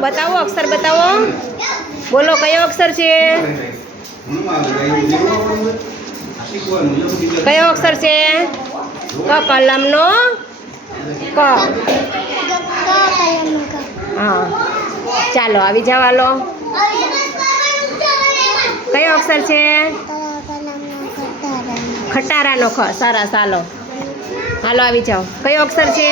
બતાવો અક્ષર, બતાવો. બોલો, કયો અક્ષર છે? કયો અક્ષર છે? ક, કલમનો ક. હા. ચાલો, આવી જવાલો કયો અક્ષર છે? ખટારાનો ખ. સરસ, હાલો. હાલો, આવી જાઓ. કયો અક્ષર છે?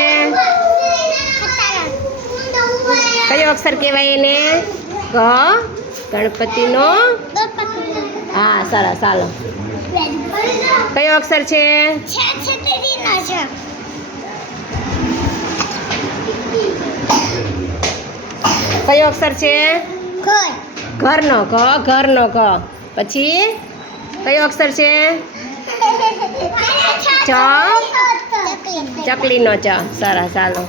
કયો અક્ષર કહેવાય એને? ક ગણપતિનો? હા સરસ ચાલો કયો અક્ષર છે? કયો અક્ષર છે? ઘરનો ઘ ઘરનો ઘ પછી કયો અક્ષર છે? ચ. ચકલીનો ચ. સરસ હાલો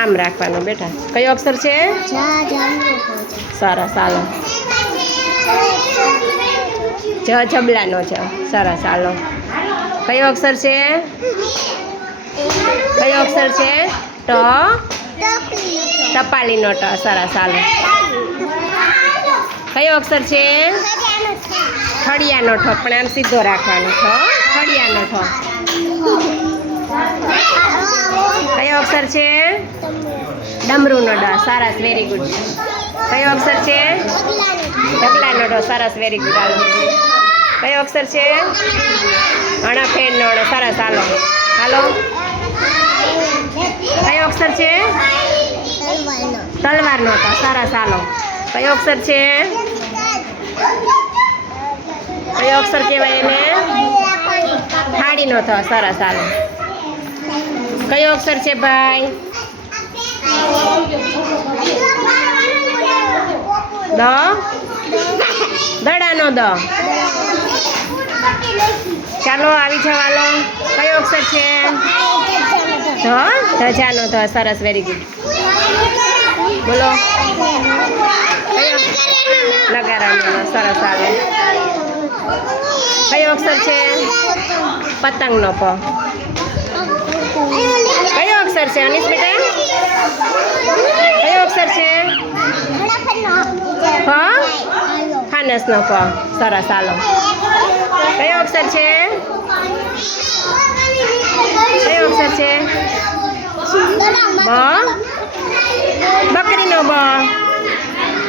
આમ રાખવાનું બેટા. કયો અક્ષર છે? સરસ હાલો જ જબલાનો છે. સરસ હાલો કયો અક્ષર છે? કયો અક્ષર છે? ટ. ટપાલીનો ટ. સરસ હાલો કયો અક્ષર છે? ખડિયાનો ઠ. પણ આમ સીધો રાખવાનો ઠ. ખડિયાનો ઠ. અક્ષર છે? ડમરૂનો ડ. સરસ વેરી ગુડ કયો અક્ષર છે? ઢગલાનો ઢ સરસ વેરી ગુડ હાલો. કયો અક્ષર છે? અણફેરનો અણ સરસ, હાલો. હાલો. કયો અક્ષર છે? તલવારનો ટ સરસ, હાલો. કયો અક્ષર છે? કયો અક્ષર કહેવાય એને? થાળીનો થ. સરસ, હાલો. કયો અક્ષર છે ભાઈ? દ? દડાનો દ. ચાલો, આવી જવાલો કયો અક્ષર છે? ધ? ધજાનો ધ. સરસ વેરી ગુડ બોલો. લગારાનો સરસ, આવે. કયો અક્ષર છે? પતંગનો પ. અક્ષર છે અનિશ બેટા? કયો અક્ષર છે? ફાનસનો ફ સરસ હાલો. કયો અક્ષર છે? કયો અક્ષર છે? બ? બકરીનો બ.